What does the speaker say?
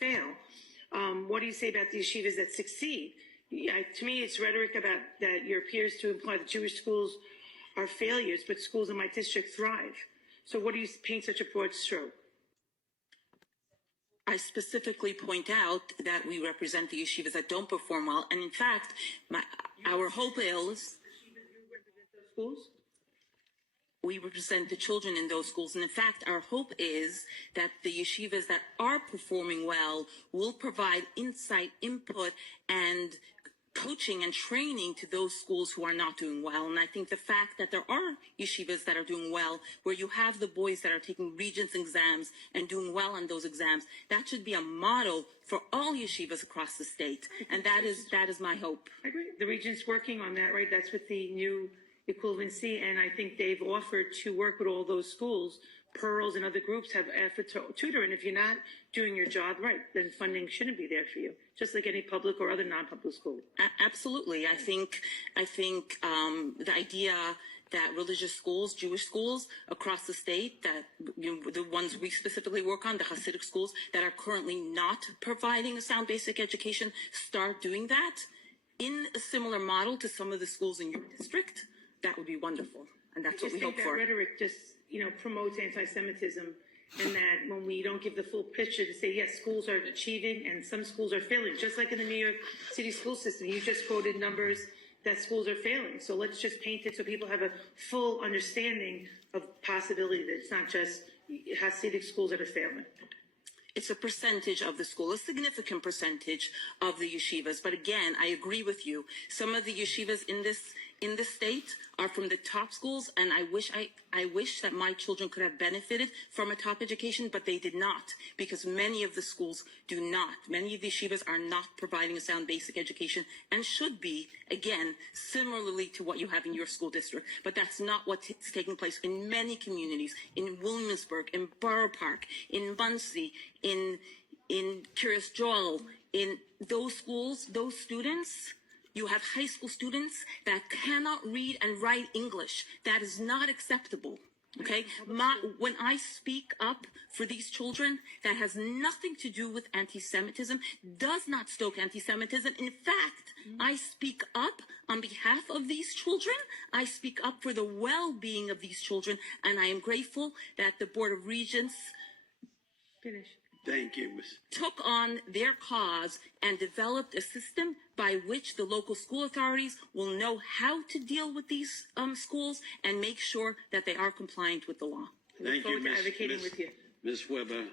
that fail. What do you say about the yeshivas that succeed? To me, it's rhetoric about that your appears to imply that Jewish schools are failures, but schools in my district thrive. So what do you paint such a broad stroke? I specifically point out that we represent the yeshivas that don't perform well, and in fact, our hope is schools. We represent the children in those schools, and in fact, our hope is that the yeshivas that are performing well will provide insight, input, and coaching and training to those schools who are not doing well. And I think the fact that there are yeshivas that are doing well, where you have the boys that are taking regents exams and doing well on those exams, that should be a model for all yeshivas across the state. And that is my hope. I agree. The regent's working on that, right? That's with the new equivalency, and I think they've offered to work with all those schools. Pearls and other groups have offered to tutor, and if you're not doing your job right, then funding shouldn't be there for you, just like any public or other non-public school. Absolutely. I think the idea that religious schools, Jewish schools across the state, that the ones we specifically work on, the Hasidic schools that are currently not providing a sound basic education, start doing that in a similar model to some of the schools in your district. That would be wonderful, and that's what we hope for. Rhetoric just, promotes anti-Semitism, and that when we don't give the full picture to say, yes, schools are achieving and some schools are failing, just like in the New York City school system. You just quoted numbers that schools are failing. So let's just paint it so people have a full understanding of possibility that it's not just Hasidic schools that are failing. It's a percentage of the school, a significant percentage of the yeshivas. But again, I agree with you. Some of the yeshivas in this state are from the top schools, and I wish that my children could have benefited from a top education, but they did not, because many of the schools do not. Many of the yeshivas are not providing a sound basic education and should be, again, similarly to what you have in your school district. But that's not what's taking place in many communities, in Williamsburg, in Borough Park, in Muncie, in Kiryas Joel, in those schools, those students. You have high school students that cannot read and write English. That is not acceptable. Okay? When I speak up for these children, that has nothing to do with anti-Semitism, does not stoke anti-Semitism. In fact, I speak up on behalf of these children. I speak up for the well-being of these children, and I am grateful that the Board of Regents Thank you, Ms. took on their cause and developed a system by which the local school authorities will know how to deal with these schools and make sure that they are compliant with the law. Thank you, Ms. Advocating with you. Ms. Weber.